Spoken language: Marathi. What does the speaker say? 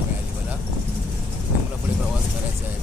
गाडी मिळाली मला. डोंगरापुढे प्रवास करायचा आहे.